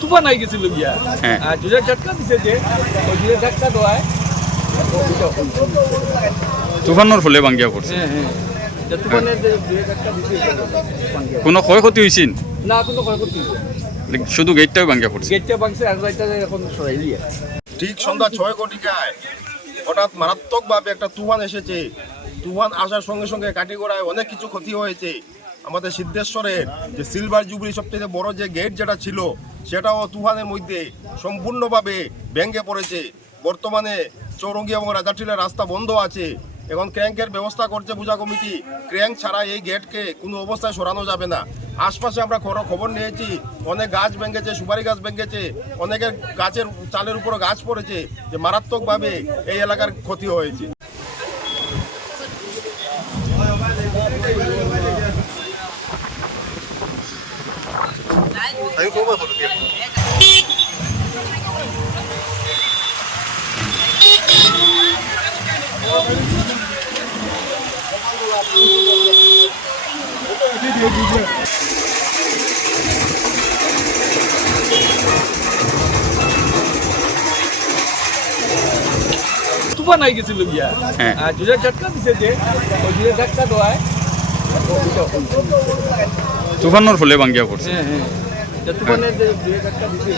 তুফান I গেছিল গিয়া আর জুড়ে ঝটকা দিছে যে ওই জুড়ে ঝটকা দেওয়ায় তুফানোর ফলে ভাঙ্গিয়া পড়ছে। তুফানের যে জুড়ে ঝটকা দিছে কোনো ক্ষয়ক্ষতি হয়েছিল না, কোনো ক্ষয়ক্ষতি হয়েছে শুধু গেটটাই ভাঙ্গিয়া পড়ছে। গেটটা ভাঙছে আর রাইটা এখন সরাই দিয়ে ঠিক সন্ধ্যা 6 ঘটিকায় হঠাৎ মারাত্মকভাবে একটা তুফান এসেছে। তুফান আসার সঙ্গে সঙ্গে কাটিগড়ায় অনেক কিছু ক্ষতি হয়েছে। আমাদের সিদ্ধেশ্বরের যে সিলভার জুবলি সবচেয়ে বড় যে গেট যেটা ছিল সেটাও তুফানের মধ্যে সম্পূর্ণভাবে ভেঙে পড়েছে। বর্তমানে চৌরঙ্গি এবং রাজাটিলার রাস্তা বন্ধ আছে। এখন ক্র্যাঙ্কের ব্যবস্থা করছে পূজা কমিটি। ক্র্যাঙ্ক ছাড়া এই গেটকে কোনো অবস্থায় সরানো যাবে না। আশপাশে আমরা খবর নিয়েছি, অনেক গাছ ভেঙেছে, সুপারি গাছ ভেঙেছে, অনেকের গাছের চালের উপরে গাছ পড়েছে, যে মারাত্মকভাবে এই এলাকার ক্ষতি হয়েছে। তুফান আই গেছিল গিয়া আর জুড়ে ঝটকা দিছে যে ওই জুড়ে ঝটকা দেওয়ায় তুফানোর ফলে ভাঙ্গিয়া পড়ছে। তুফানের যে জুড়ে ঝটকা দিছে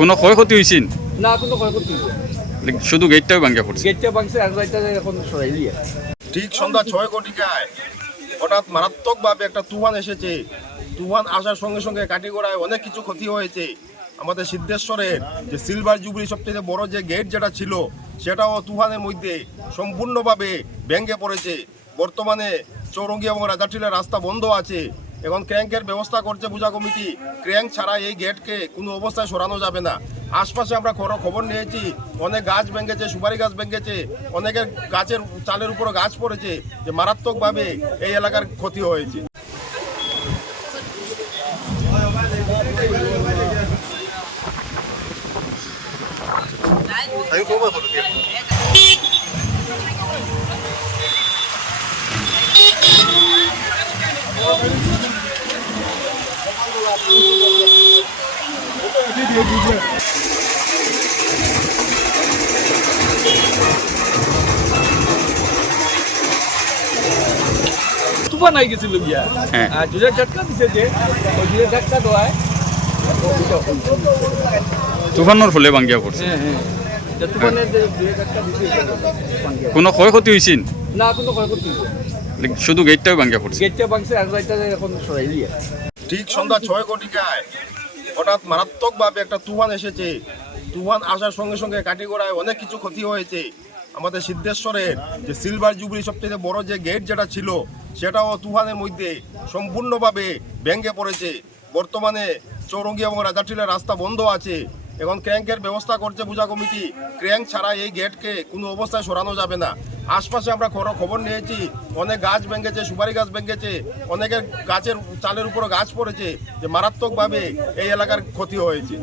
কোনো ক্ষয়ক্ষতি হয়েছিল না, কোনো ক্ষয়ক্ষতি হয়েছে শুধু গেটটাই ভাঙ্গিয়া পড়ছে। গেটটা ভাঙছে আর রাইটা এখন সরাই দিয়ে ঠিক সন্ধ্যা 6 ঘটিকায় হঠাৎ মারাত্মকভাবে একটা তুফান এসেছে। তুফান আসার সঙ্গে সঙ্গে কাটিগড়ায় অনেক কিছু ক্ষতি হয়েছে। আমাদের সিদ্ধেশ্বরের যে সিলভার জুবলি সবচেয়ে বড় যে গেট যেটা ছিল সেটাও তুফানের মধ্যে সম্পূর্ণভাবে ভেঙে পড়েছে। বর্তমানে চৌরঙ্গি এবং রাজাটিলার রাস্তা বন্ধ আছে। এখন ক্র্যাঙ্কের ব্যবস্থা করছে পূজা কমিটি। ক্র্যাঙ্ক ছাড়া এই গেটকে কোনো অবস্থায় সরানো যাবে না। আশপাশে আমরা খবর নিয়েছি, অনেক গাছ ভেঙেছে, সুপারি গাছ ভেঙেছে, অনেকের গাছের চালের উপরে গাছ পড়েছে, যে মারাত্মকভাবে এই এলাকার ক্ষতি হয়েছে। তুফান আই গেছিল গিয়া আর জুড়ে ঝটকা দিছে যে ওই জুড়ে ঝটকা দেওয়ায় তুফানোর ফলে ভাঙ্গিয়া পড়ছে। তুফানের যে জুড়ে ঝটকা দিছে কোনো ক্ষয়ক্ষতি হয়েছিল না, কোনো ক্ষয়ক্ষতি হয়েছে শুধু গেটটাই ভাঙ্গিয়া পড়ছে। গেটটা ভাঙছে আর রাইটা এখন সরাই দিয়ে ঠিক সন্ধ্যা 6 ঘটিকায় হঠাৎ মারাত্মকভাবে একটা তুফান এসেছে। তুফান আসার সঙ্গে সঙ্গে কাটিগড়ায় অনেক কিছু ক্ষতি হয়েছে। আমাদের সিদ্ধেশ্বরের যে সিলভার জুবলি সবচেয়ে বড় যে গেট যেটা ছিল সেটাও তুফানের মধ্যে সম্পূর্ণভাবে ভেঙে পড়েছে। বর্তমানে চৌরঙ্গি এবং রাজাটিলার রাস্তা বন্ধ আছে। এখন ক্র্যাঙ্কের ব্যবস্থা করছে পূজা কমিটি। ক্র্যাঙ্ক ছাড়া এই গেটকে কোনো অবস্থায় সরানো যাবে না। আশপাশে আমরা খবর নিয়েছি, অনেক গাছ ভেঙেছে, সুপারি গাছ ভেঙেছে, অনেকের গাছের চালের উপরে গাছ পড়েছে, যে মারাত্মকভাবে এই এলাকার ক্ষতি হয়েছে।